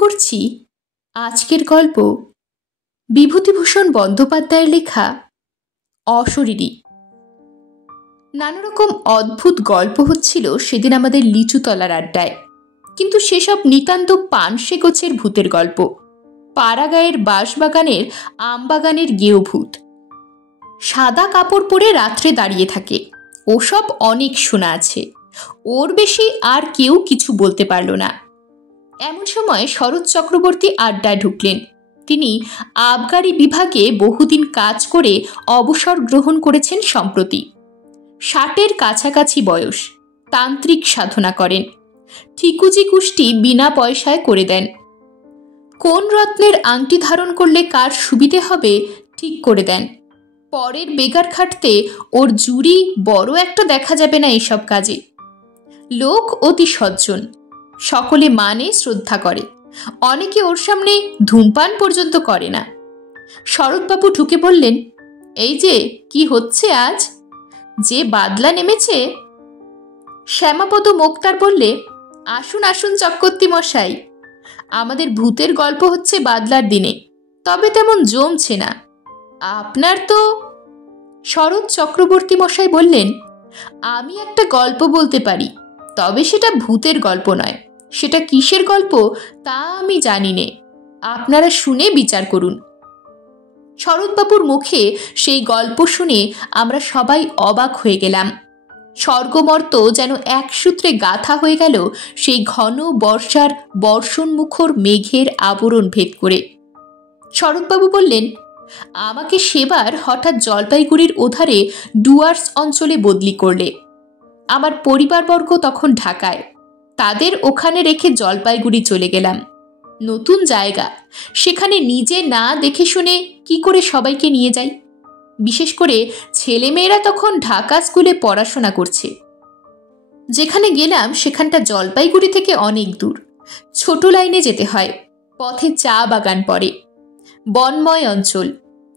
করছি আজকের গল্প বিভূতিভূষণ বন্দ্যোপাধ্যায়ের লেখা অশরীরী। নানা রকম অদ্ভুত গল্প হচ্ছিল সেদিন আমাদের লিচুতলার আড্ডায়, কিন্তু সেসব নিতান্ত পানসে গোছের ভূতের গল্প। পাড়াগাঁয়ের বাঁশবাগানের আমবাগানের গেঁয়ো ভূত, সাদা কাপড় পরে রাত্রে দাঁড়িয়ে থাকে, ওসব অনেক শোনা আছে। ওর বেশি আর কেউ কিছু বলতে পারল না। এমন সময় শরৎ চক্রবর্তী আড্ডায় ঢুকলেন। তিনি আবগারি বিভাগে বহুদিন কাজ করে অবসর গ্রহণ করেছেন সম্প্রতি। 60-এর কাছাকাছি বয়স, তান্ত্রিক সাধনা করেন, ঠিকুজি কুষ্টি বিনা পয়সায় করে দেন। কোন রত্নের আংটি ধারণ করলে কার সুবিধে হবে ঠিক করে দেন। পরের বেগার খাটতে ওর জুড়ি বড় একটা দেখা যাবে না এইসব কাজে। লোক অতি সজ্জন, সকলে মানে শ্রদ্ধা করে, অনেকে ওর সামনে ধূমপান পর্যন্ত করে না। শরৎবাবু ঢুকে বললেন, এই যে কি হচ্ছে আজ, যে বাদলা নেমেছে। শ্যামাপদ মোক্তার বললে, আসুন আসুন চক্রবর্তী মশাই, আমাদের ভূতের গল্প হচ্ছে বাদলার দিনে, তবে তেমন জমছে না। আপনার তো। শরৎ চক্রবর্তী মশাই বললেন, আমি একটা গল্প বলতে পারি, তবে সেটা ভূতের গল্প নয়। সেটা কিসের গল্প তা আমি জানি নে, আপনারা শুনে বিচার করুন। শরৎবাবুর মুখে সেই গল্প শুনে আমরা সবাই অবাক হয়ে গেলাম। স্বর্গমর্ত যেন এক সূত্রে গাঁথা হয়ে গেল সেই ঘন বর্ষার বর্ষণমুখর মেঘের আবরণ ভেদ করে। শরৎবাবু বললেন, আমাকে সেবার হঠাৎ জলপাইগুড়ির ওধারে ডুয়ার্স অঞ্চলে বদলি করলে। আমার পরিবারবর্গ তখন ঢাকায়, তাদের ওখানে রেখে জলপাইগুড়ি চলে গেলাম। নতুন জায়গা, সেখানে নিজে না দেখে শুনে কি করে সবাইকে নিয়ে যাই? বিশেষ করে ছেলেমেয়েরা তখন ঢাকা স্কুলে পড়াশোনা করছে। যেখানে গেলাম সেখানটা জলপাইগুড়ি থেকে অনেক দূর, ছোট লাইনে যেতে হয়, পথে চা বাগান পড়ে, বনময় অঞ্চল,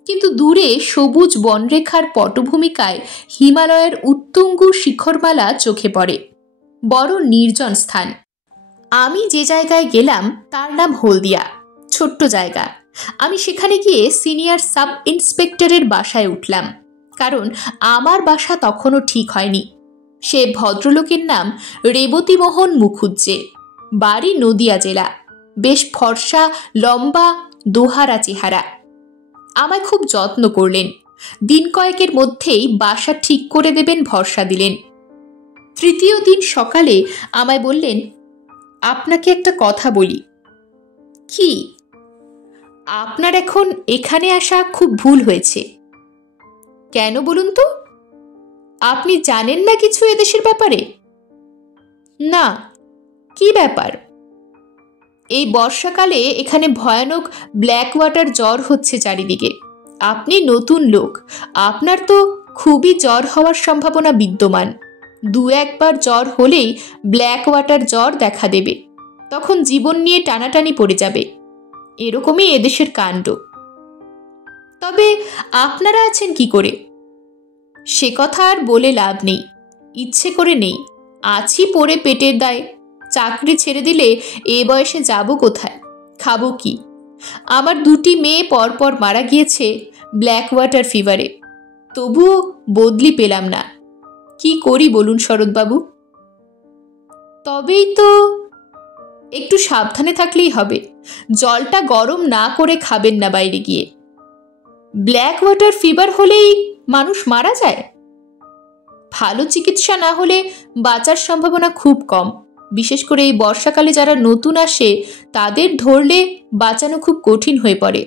কিন্তু দূরে সবুজ বনরেখার পটভূমিকায় হিমালয়ের উত্তুঙ্গ শিখরমালা চোখে পড়ে। বড় নির্জন স্থান। আমি যে জায়গায় গেলাম তার নাম হলদিয়া, ছোট্ট জায়গা। আমি সেখানে গিয়ে সিনিয়র সাব ইন্সপেক্টরের বাসায় উঠলাম, কারণ আমার বাসা তখনও ঠিক হয়নি। সে ভদ্রলোকের নাম রেবতীমোহন মুখুজ্জে, বাড়ি নদিয়া জেলা, বেশ ফর্সা, লম্বা, দোহারা চেহারা। আমায় খুব যত্ন করলেন, দিন কয়েকের মধ্যেই বাসা ঠিক করে দেবেন ভরসা দিলেন। তৃতীয় দিন সকালে আমায় বললেন, আপনাকে একটা কথা বলি। কি? আপনার এখন এখানে আসা খুব ভুল হয়েছে। কেন বলুন তো? আপনি জানেন না কিছু এদেশের ব্যাপারে? না। কি ব্যাপার? এই বর্ষাকালে এখানে ভয়ানক ব্ল্যাক ওয়াটার জ্বর হচ্ছে চারিদিকে। আপনি নতুন লোক, আপনার তো খুবই জ্বর হওয়ার সম্ভাবনা বিদ্যমান। 2-1 বার জ্বর হলেই ব্ল্যাক ওয়াটার জ্বর দেখা দেবে, তখন জীবন নিয়ে টানাটানি পড়ে যাবে। এরকমই এদেশের কাণ্ড। তবে আপনারা আছেন কি করে? সে কথা আর বলে লাভ নেই, ইচ্ছে করে নেই, আছি পড়ে পেটের দায়ে। চাকরি ছেড়ে দিলে এ বয়সে যাব কোথায়, খাবো কি? আমার 2টি মেয়ে পরপর মারা গিয়েছে ব্ল্যাক ওয়াটার ফিভারে, তবুও বদলি পেলাম না। কি করি বলুন শরৎবাবু? তবেই তো একটু সাবধানে থাকলেই হবে। জলটা গরম না করে খাবেন না বাইরে গিয়ে। ব্ল্যাক ওয়াটার ফিভার হলেই মানুষ মারা যায়? ভালো চিকিৎসা না হলে বাঁচার সম্ভাবনা খুব কম। বিশেষ করে এই বর্ষাকালে যারা নতুন আসে তাদের ধরলে বাঁচানো খুব কঠিন হয়ে পড়ে।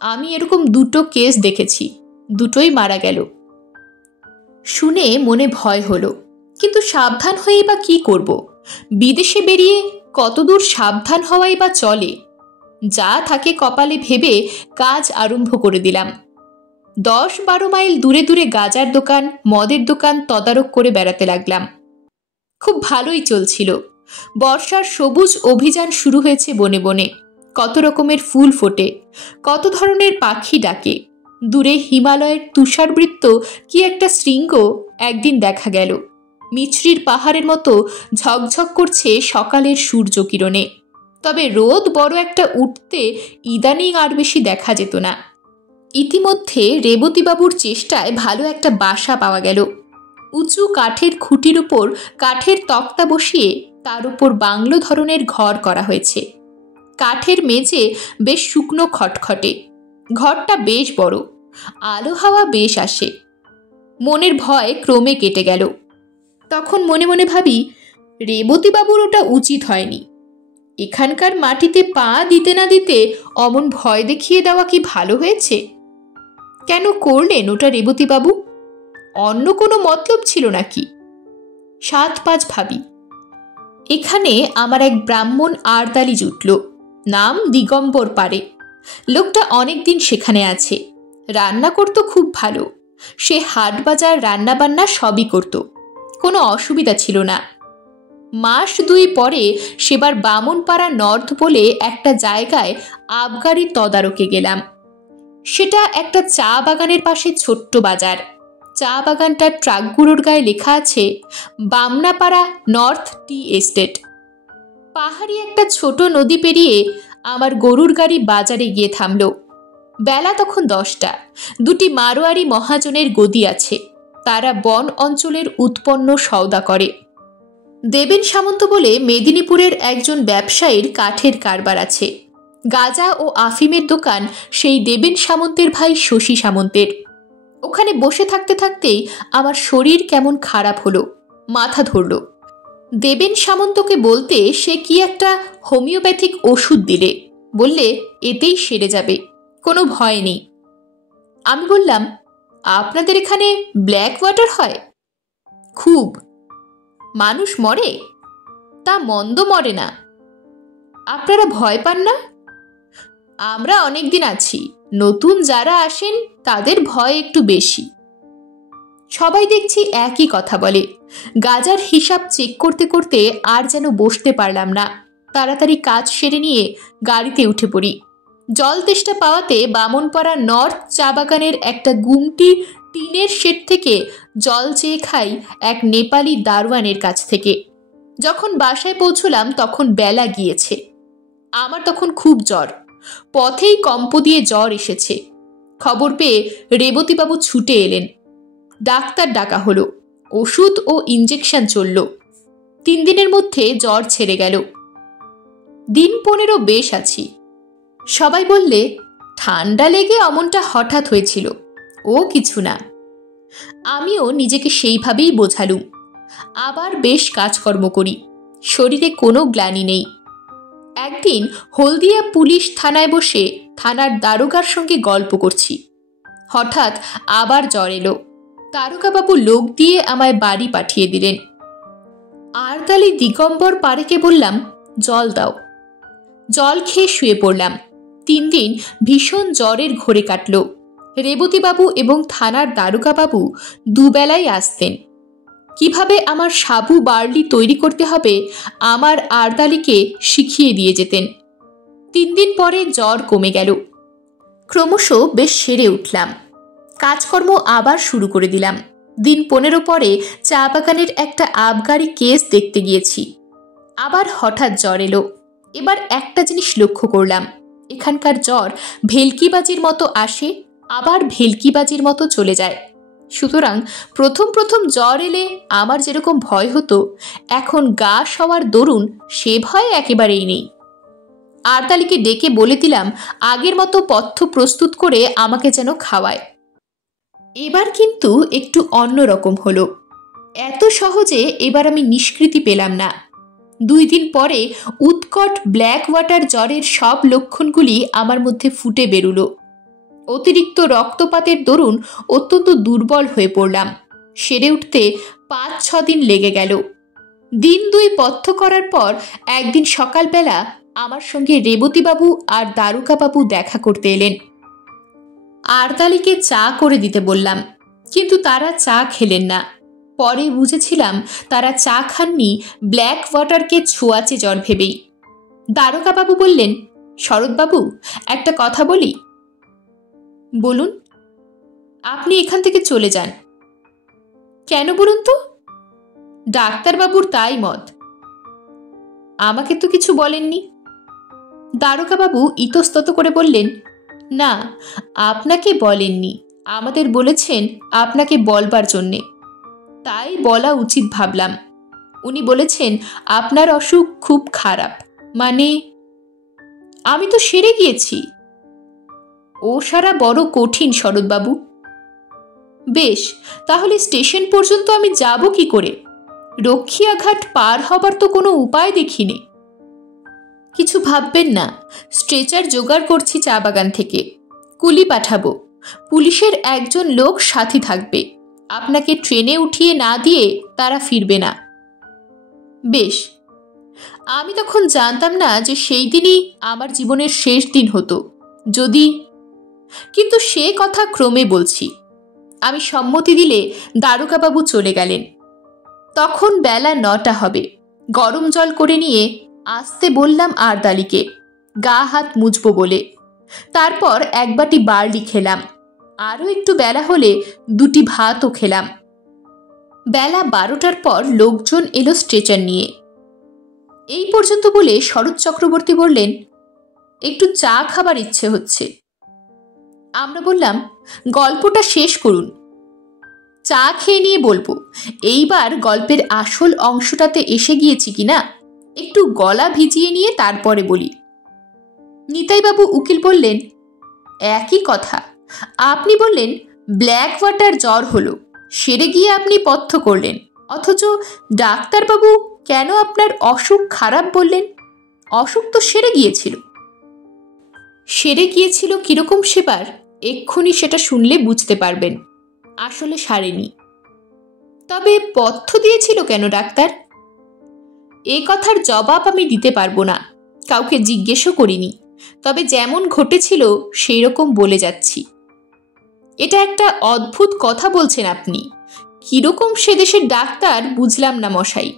আমি এরকম 2টো কেস দেখেছি, 2টোই মারা গেল। শুনে মনে ভয় হলো, কিন্তু সাবধান হয়েই বা কি করব? বিদেশে বেরিয়ে কতদূর সাবধান হওয়াই বা চলে? যা থাকে কপালে ভেবে কাজ আরম্ভ করে দিলাম। 10-12 মাইল দূরে দূরে গাজার দোকান, মদের দোকান তদারক করে বেড়াতে লাগলাম। খুব ভালোই চলছিল। বর্ষার সবুজ অভিযান শুরু হয়েছে বনে বনে। কত রকমের ফুল ফোটে, কত ধরনের পাখি ডাকে। দূরে হিমালয়ের তুষারবৃত্ত কি একটা শৃঙ্গ একদিন দেখা গেল। মিছরির পাহাড়ের মতো ঝকঝক করছে সকালের সূর্য কিরণে। তবে রোদ বড় একটা উঠতে ইদানিং আর বেশি দেখা যেত না। ইতিমধ্যে রেবতীবাবুর চেষ্টায় ভালো একটা বাসা পাওয়া গেল। উঁচু কাঠের খুঁটির উপর কাঠের তক্তা বসিয়ে তার উপর বাংলো ধরনের ঘর করা হয়েছে। কাঠের মেঝে বেশ শুকনো খটখটে। ঘরটা বেশ বড়, আলো হাওয়া বেশ আসে। মনের ভয় ক্রমে কেটে গেল। তখন মনে মনে ভাবি, রেবতীবাবুর ওটা উচিত হয়নি। এখানকার মাটিতে পা দিতে না দিতে অমন ভয় দেখিয়ে দেওয়া কি ভালো হয়েছে? কেন করলেন ওটা রেবতীবাবু? অন্য কোনো মতলব ছিল নাকি? 7-5 ভাবি। এখানে আমার এক ব্রাহ্মণ আরদালি জুটল, নাম দিগম্বর পারে। লোকটা অনেকদিন সেখানে আছে। রান্না করতো খুব ভালো। সে হাট বাজার রান্নাবান্না সবই করত, কোনো অসুবিধা ছিল না। মাস 2 পরে সেবার বামনপাড়া নর্থ বলে একটা জায়গায় আবগারি তদারকে গেলাম। সেটা একটা চা বাগানের পাশে ছোট্ট বাজার। চা বাগানটার ট্রাকগুলোর গায়ে লেখা আছে বামনাপাড়া নর্থ টি এস্টেট। পাহাড়ি একটা ছোট নদী পেরিয়ে আমার গরুর গাড়ি বাজারে গিয়ে থামল। বেলা তখন 10টা। 2টি মারোয়ারি মহাজনের গদি আছে। তারা বন অঞ্চলের উৎপন্ন সওদা করে। দেবেন সামন্ত বলে মেদিনীপুরের একজন ব্যবসায়ীর কাঠের কারবার আছে। গাঁজা ও আফিমের দোকান সেই দেবেন সামন্তের ভাই শশী সামন্তের। ওখানে বসে থাকতে থাকতেই আমার শরীর কেমন খারাপ হলো, মাথা ধরল। দেবেন সামন্তকে বলতে সে কি একটা হোমিওপ্যাথিক ওষুধ দিলে, বললে এতেই সেরে যাবে, কোনো ভয় নেই। আমি বললাম, আপনাদের এখানে ব্ল্যাক ওয়াটার হয়? খুব। মানুষ মরে? তা মন্দ মরে না। আপনারা ভয় পান না? আমরা অনেকদিন আছি, নতুন যারা আসেন তাদের ভয় একটু বেশি। সবাই দেখছি একই কথা বলে। গাজার হিসাব চেক করতে করতে আর যেন বসতে পারলাম না। তাড়াতাড়ি কাজ সেরে নিয়ে গাড়িতে উঠে পড়ি। জল তেষ্টা পাওয়াতে বামনপাড়া নর্থ চা বাগানের একটা গুমটি টিনের শেড থেকে জল চেয়ে খাই এক নেপালি দারোয়ানের কাছ থেকে। যখন বাসায় পৌঁছলাম তখন বেলা গিয়েছে। আমার তখন খুব জ্বর, পথেই কম্প দিয়ে জ্বর এসেছে। খবর পেয়ে রেবতীবাবু ছুটে এলেন। ডাক্তার ডাকা হলো, ওষুধ ও ইঞ্জেকশন চলল। 3 দিনের মধ্যে জ্বর ছেড়ে গেল। দিন 15 বেশ আছি। সবাই বললে ঠান্ডা লেগে অমনটা হঠাৎ হয়েছিল, ও কিছু না। আমিও নিজেকে সেইভাবেই বোঝালুম। আবার বেশ কাজকর্ম করি, শরীরে কোনো গ্লানি নেই। একদিন হলদিয়া পুলিশ থানায় বসে থানার দারোগার সঙ্গে গল্প করছি। হঠাৎ আবার জ্বর এলো। তারকাবাবু লোক দিয়ে আমায় বাড়ি পাঠিয়ে দিলেন। আরদালি দিগম্বর পারেকে বললাম, জল দাও। জল খেয়ে শুয়ে পড়লাম। 3 দিন ভীষণ জ্বরের ঘোরে কাটল। রেবতীবাবু এবং থানার দারোগাবাবু দুবেলাই আসতেন। কিভাবে আমার সাবু বার্লি তৈরি করতে হবে আমার আরদালিকে শিখিয়ে দিয়ে যেতেন। 3 দিন পরে জ্বর কমে গেল। ক্রমশ বেশ সেরে উঠলাম। কাজকর্ম আবার শুরু করে দিলাম। দিন 15 পরে চা বাগানের একটা আবগারি কেস দেখতে গিয়েছি। আবার হঠাৎ জ্বর এলো। এবার একটা জিনিস লক্ষ্য করলাম, এখানকার জ্বর ভেলকিবাজির মতো আসে, আবার ভেলকিবাজির মতো চলে যায়। সুতরাং প্রথম জ্বর এলে আমার যেরকম ভয় হতো, এখন গা সওয়ার দরুন সে ভয় একেবারেই নেই। আরদালিকে ডেকে বলে দিলাম আগের মতো পথ্য প্রস্তুত করে আমাকে যেন খাওয়ায়। এবার কিন্তু একটু অন্যরকম হলো। এত সহজে এবার আমি নিষ্কৃতি পেলাম না। 2 দিন পরে উৎকট ব্ল্যাক ওয়াটার জ্বরের সব লক্ষণগুলি আমার মধ্যে ফুটে বেরুলো। অতিরিক্ত রক্তপাতের দরুন অত্যন্ত দুর্বল হয়ে পড়লাম। সেরে উঠতে 5-6 দিন লেগে গেল। দিন 2 পথ্য করার পর একদিন সকালবেলা আমার সঙ্গে রেবতীবাবু আর দারোগাবাবু দেখা করতে এলেন। আরদালিকে চা করে দিতে বললাম, কিন্তু তারা চা খেলেন না। পরে বুঝেছিলাম তারা চা খাননি ব্ল্যাক ওয়াটারকে ছোঁয়াচে জ্বর ভেবেই। দারোগাবাবু বললেন, শরৎবাবু একটা কথা বলি। বলুন। আপনি এখান থেকে চলে যান। কেন বলুন তো? ডাক্তারবাবুর তাই মত। আমাকে তো কিছু বলেননি। দারোগাবাবু ইতস্তত করে বললেন, না, আপনাকে বলেননি, আমাদের বলেছেন আপনাকে বলবার জন্যে, তাই বলা উচিত ভাবলাম। উনি বলেছেন আপনার অসুখ খুব খারাপ। মানে? আমি তো সেরে গিয়েছি। ও সারা বড় কঠিন শরৎবাবু। বেশ, তাহলে স্টেশন পর্যন্ত আমি যাব কি করে? রক্ষিয়াঘাট পার হবার তো কোনো উপায় দেখিনি। কিছু ভাববেন না, স্ট্রেচার জোগাড় করছি চা বাগান থেকে, কুলি পাঠাবো, পুলিশের একজন লোক সাথী থাকবে, আপনাকে ট্রেনে উঠিয়ে না দিয়ে তারা ফিরবে না। বেশ। আমি তখন জানতাম না যে সেই দিনই আমার জীবনের শেষ দিন হতো, যদি, কিন্তু সে কথা ক্রমে বলছি। আমি সম্মতি দিলে দারোগাবাবু চলে গেলেন। তখন বেলা 9টা হবে। গরম জল করে নিয়ে আসতে বললাম আরদালিকে, গা হাত মুছবো বলে। তারপর এক বাটি বার্লি খেলাম। আরও একটু বেলা হলে 2টি ভাতও খেলাম। বেলা 12টার পর লোকজন এলো স্ট্রেচার নিয়ে। এই পর্যন্ত বলে শরৎ চক্রবর্তী বললেন, একটু চা খাবার ইচ্ছে হচ্ছে। আমরা বললাম, গল্পটা শেষ করুন, চা খেয়ে নিয়ে বলবো। এইবার গল্পের আসল অংশটাতে এসে গিয়েছি কিনা একটু গলা ভিজিয়ে নিয়ে তারপরে বলি। নিতাইবাবু উকিল বললেন, একই কথা। আপনি বললেন ব্ল্যাক ওয়াটার জ্বর হলো, সেরে গিয়ে আপনি পথ্য করলেন, অথচ ডাক্তারবাবু কেন আপনার অসুখ খারাপ বললেন? অসুখ তো সেরে গিয়েছিল। সেরে গিয়েছিল কিরকম সেবার এক্ষুনি সেটা শুনলে বুঝতে পারবেন। আসলে সারেনি। তবে পথ্য দিয়েছিল কেন ডাক্তার? এই কথার জবাব আমি দিতে পারবো না, কাউকে জিজ্ঞেসও করিনি। তবে যেমন ঘটেছিল সেই রকম বলে যাচ্ছি। এটা একটা অদ্ভুত কথা বলছেন আপনি। কিরকম সে দেশের ডাক্তার বুঝলাম না মশাই।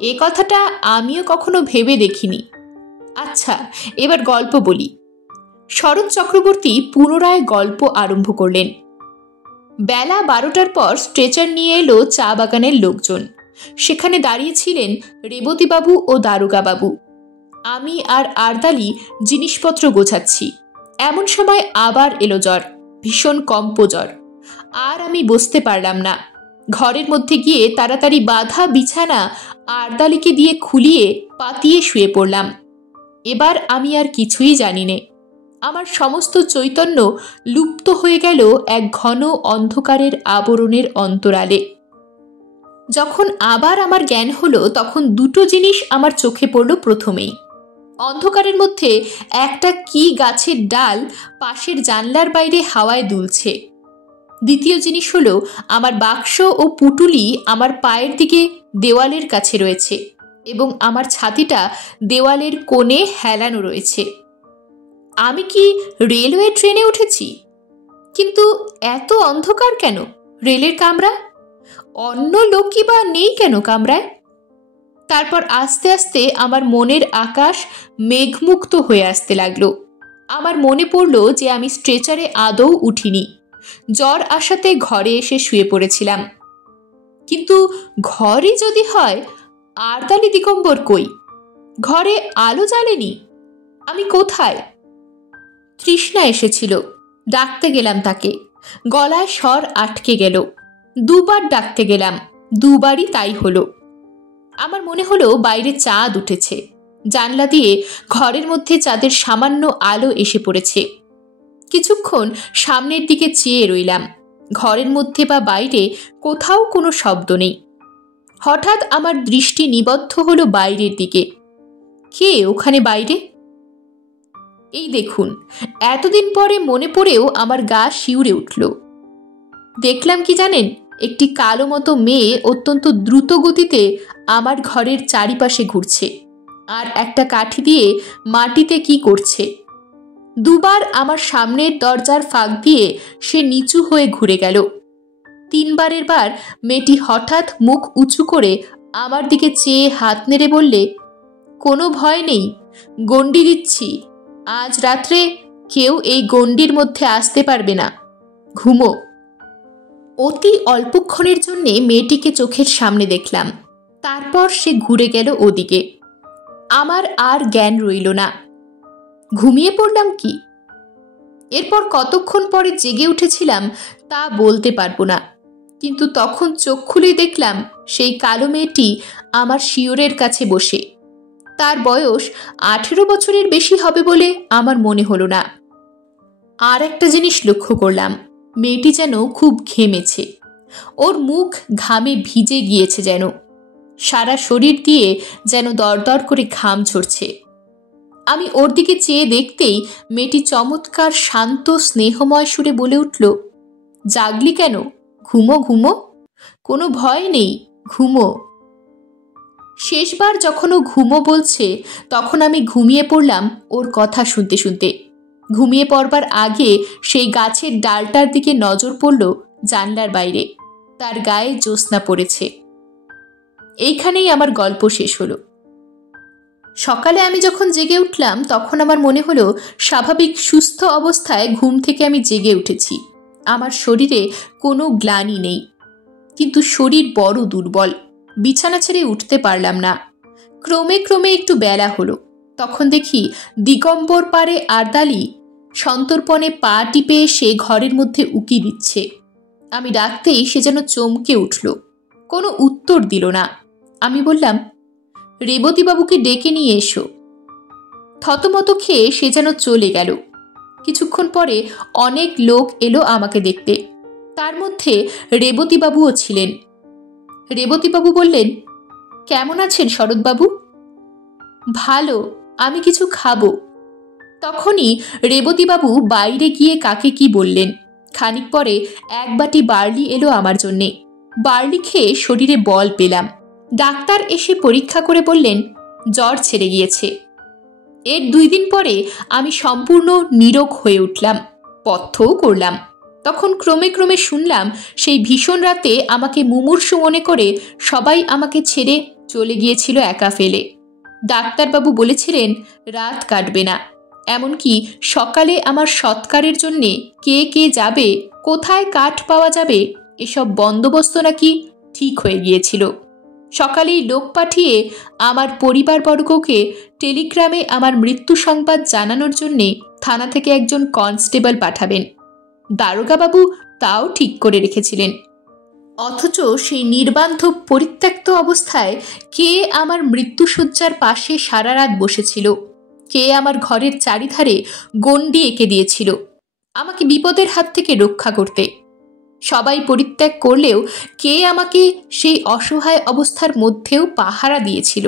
এ কথাটা আমিও কখনো ভেবে দেখিনি। আচ্ছা, এবার গল্প বলি। শরৎ চক্রবর্তী পুনরায় গল্প আরম্ভ করলেন। বেলা 12টার পর স্ট্রেচার নিয়ে এলো চা বাগানের লোকজন। সেখানে দাঁড়িয়েছিলেন রেবতীবাবু ও দারোগাবাবু। আমি আর আরদালি জিনিসপত্র গোছাচ্ছি। এমন সময় আবার এলো জ্বর, ভীষণ কম্প জ্বর। আর আমি বসতে পারলাম না। ঘরের মধ্যে গিয়ে তাড়াতাড়ি বাঁধা বিছানা আরদালিকে দিয়ে খুলিয়ে পাতিয়ে শুয়ে পড়লাম। এবার আমি আর কিছুই জানি নে। আমার সমস্ত চৈতন্য লুপ্ত হয়ে গেল এক ঘন অন্ধকারের আবরণের অন্তরালে। যখন আবার আমার জ্ঞান হলো, তখন 2টো জিনিস আমার চোখে পড়ল প্রথমেই। অন্ধকারের মধ্যে একটা কি গাছের ডাল পাশের জানলার বাইরে হাওয়ায় দুলছে। দ্বিতীয় জিনিস হলো, আমার বাক্স ও পুটুলি আমার পায়ের দিকে দেওয়ালের কাছে রয়েছে এবং আমার ছাতিটা দেওয়ালের কোণে হেলানো রয়েছে। আমি কি রেলওয়ে ট্রেনে উঠেছি? কিন্তু এত অন্ধকার কেন? রেলের কামরা? অন্য লোকই বা নেই কেন কামরায়? তারপর আস্তে আস্তে আমার মনের আকাশ মেঘমুক্ত হয়ে আসতে লাগলো। আমার মনে পড়ল যে আমি স্ট্রেচারে আদৌ উঠিনি। জ্বর আসাতে ঘরে এসে শুয়ে পড়েছিলাম। কিন্তু ঘরে যদি হয়, আরদালি দিগম্বর কই? ঘরে আলো জ্বালেনি। আমি কোথায়? তৃষ্ণা এসেছিল। ডাকতে গেলাম তাকে। গলায় স্বর আটকে গেল। 2বার ডাকতে গেলাম, 2বারই তাই হলো। আমার মনে হলো বাইরে চাঁদ উঠেছে। জানলা দিয়ে ঘরের মধ্যে চাঁদের সামান্য আলো এসে পড়েছে। কিছুক্ষণ সামনের দিকে চেয়ে রইলাম। ঘরের মধ্যে বা বাইরে কোথাও কোনো শব্দ নেই। হঠাৎ আমার দৃষ্টি নিবদ্ধ হলো বাইরের দিকে। কে ওখানে বাইরে? এই দেখুন, এতদিন পরে মনে পড়েও আমার গা শিউরে উঠল। দেখলাম কি জানেন? একটি কালো মতো মেয়ে অত্যন্ত দ্রুত গতিতে আমার ঘরের চারিপাশে ঘুরছে আর একটা কাঠি দিয়ে মাটিতে কি করছে। 2বার আমার সামনের দরজার ফাঁক দিয়ে সে নিচু হয়ে ঘুরে গেল। 3বারের বার মেয়েটি হঠাৎ মুখ উঁচু করে আমার দিকে চেয়ে হাত নেড়ে বললে, কোনো ভয় নেই, গণ্ডি দিচ্ছি। আজ রাত্রে কেউ এই গণ্ডির মধ্যে আসতে পারবে না, ঘুমো। অতি অল্পক্ষণের জন্যে মেয়েটিকে চোখের সামনে দেখলাম। তারপর সে ঘুরে গেল ওদিকে। আমার আর জ্ঞান রইল না। ঘুমিয়ে পড়লাম কি? এরপর কতক্ষণ পরে জেগে উঠেছিলাম তা বলতে পারবো না, কিন্তু তখন চোখ খুলে দেখলাম সেই কালো মেয়েটি আমার শিয়রের কাছে বসে। তার বয়স 18 বছরের বেশি হবে বলে আমার মনে হলো না। আর একটা জিনিস লক্ষ্য করলাম, মেয়েটি যেন খুব ঘেমেছে। ওর মুখ ঘামে ভিজে গিয়েছে, যেন সারা শরীর দিয়ে যেন দরদর করে ঘাম ঝরছে। আমি ওর দিকে চেয়ে দেখতেই মেয়েটি চমৎকার শান্ত স্নেহময় সুরে বলে উঠল, জাগলি কেন? ঘুমো ঘুমো, কোনো ভয় নেই, ঘুমো। শেষবার যখন ও ঘুমো বলছে তখন আমি ঘুমিয়ে পড়লাম ওর কথা শুনতে শুনতে। ঘুমিয়ে পড়বার আগে সেই গাছের ডালটার দিকে নজর পড়ল জানলার বাইরে, তার গায়ে জ্যোৎস্না পড়েছে। এইখানেই আমার গল্প শেষ হলো। সকালে আমি যখন জেগে উঠলাম তখন আমার মনে হলো স্বাভাবিক সুস্থ অবস্থায় ঘুম থেকে আমি জেগে উঠেছি। আমার শরীরে কোনো গ্লানি নেই, কিন্তু শরীর বড় দুর্বল, বিছানা ছেড়ে উঠতে পারলাম না। ক্রমে ক্রমে একটু বেলা হলো, তখন দেখি দিগম্বর পাড়ে আরদালি সন্তর্পণে পা টিপে সে ঘরের মধ্যে উকি দিচ্ছে। আমি ডাকতেই সে যেন চমকে উঠল, কোনো উত্তর দিল না। আমি বললাম, রেবতীবাবুকে ডেকে নিয়ে এসো। থতমত খেয়ে সে যেন চলে গেল। কিছুক্ষণ পরে অনেক লোক এলো আমাকে দেখতে, তার মধ্যে রেবতীবাবুও ছিলেন। রেবতীবাবু বললেন, কেমন আছেন শরৎবাবু? ভালো, আমি কিছু খাবো। তখনই রেবতীবাবু বাইরে গিয়ে কাকে কি বললেন। খানিক পরে এক বাটি বার্লি এলো আমার জন্যে। বার্লি খেয়ে শরীরে বল পেলাম। ডাক্তার এসে পরীক্ষা করে বললেন, জ্বর ছেড়ে গিয়েছে। এর 2 দিন পরে আমি সম্পূর্ণ নীরোগ হয়ে উঠলাম, পথ্যও করলাম। তখন ক্রমে ক্রমে শুনলাম সেই ভীষণ রাতে আমাকে মুমূর্ষু মনে করে সবাই আমাকে ছেড়ে চলে গিয়েছিল একা ফেলে। ডাক্তারবাবু বলেছিলেন রাত কাটবে না, এমনকি সকালে আমার সৎকারের জন্যে কে কে যাবে, কোথায় কাঠ পাওয়া যাবে, এসব বন্দোবস্ত নাকি ঠিক হয়ে গিয়েছিল। সকালেই লোক পাঠিয়ে আমার পরিবারবর্গকে টেলিগ্রামে আমার মৃত্যু সংবাদ জানানোর জন্যে থানা থেকে একজন কনস্টেবল পাঠাবেন। দারোগাবাবু তাও ঠিক করে রেখেছিলেন। অথচ সেই নির্বান্ধব পরিত্যক্ত অবস্থায় কে আমার মৃত্যুশয্যার পাশে সারা রাত বসেছিল, কে আমার ঘরের চারিধারে গণ্ডি এঁকে দিয়েছিল আমাকে বিপদের হাত থেকে রক্ষা করতে। সবাই পরিত্যাগ করলেও কে আমাকে সেই অসহায় অবস্থার মধ্যেও পাহারা দিয়েছিল?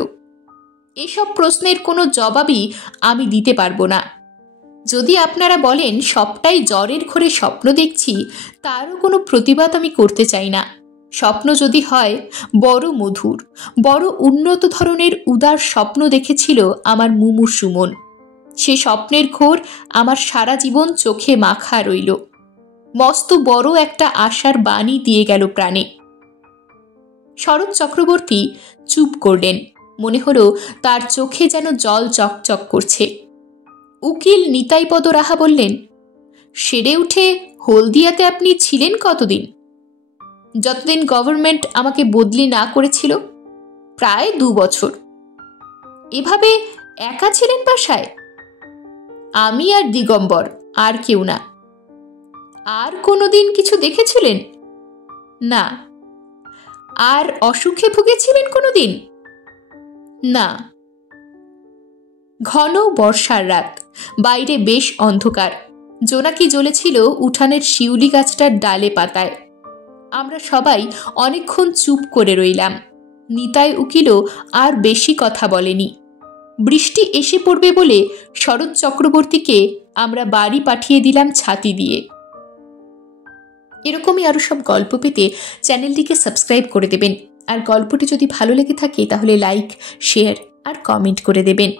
এসব প্রশ্নের কোনো জবাবই আমি দিতে পারবো না। যদি আপনারা বলেন সবটাই জ্বরের ঘোরে স্বপ্ন দেখছি, তারও কোনো প্রতিবাদ আমি করতে চাই না। স্বপ্ন যদি হয় বড় মধুর, বড় উন্নত ধরনের উদার স্বপ্ন দেখেছিল আমার মুমূর্ষু মন। সে স্বপ্নের ঘোর আমার সারা জীবন চোখে মাখা রইল, মস্ত বড় একটা আশার বাণী দিয়ে গেল প্রাণে। শরৎ চক্রবর্তী চুপ করলেন, মনে হলো তার চোখে যেন জল চকচক করছে। উকিল নিতাইপদ রাহা বললেন, সেরে উঠে হলদিয়াতে আপনি ছিলেন কতদিন? যতদিন গভর্নমেন্ট আমাকে বদলি না করেছিল, প্রায় 2 বছর। এভাবে একা ছিলেন বাসায়? আমি আর দিগম্বর, আর কেউ না। আর কোনোদিন কিছু দেখেছিলেন? না। আর অসুখে ভুগেছিলেন কোনোদিন? না। ঘন বর্ষার রাত, বাইরে বেশ অন্ধকার। জোনাকি জ্বলেছিল উঠানের শিউলি গাছটার ডালে পাতায়। আমরা সবাই অনেকক্ষণ চুপ করে রইলাম। নিতাই উকিলও আর বেশি কথা বলেনি। বৃষ্টি এসে পড়বে বলে শরৎ চক্রবর্তীকে আমরা বাড়ি পাঠিয়ে দিলাম ছাতি দিয়ে। এরকমই আরও সব গল্প পেতে চ্যানেলটিকে সাবস্ক্রাইব করে দেবেন। আর গল্পটি যদি ভালো লেগে থাকে তাহলে লাইক, শেয়ার আর কমেন্ট করে দেবেন।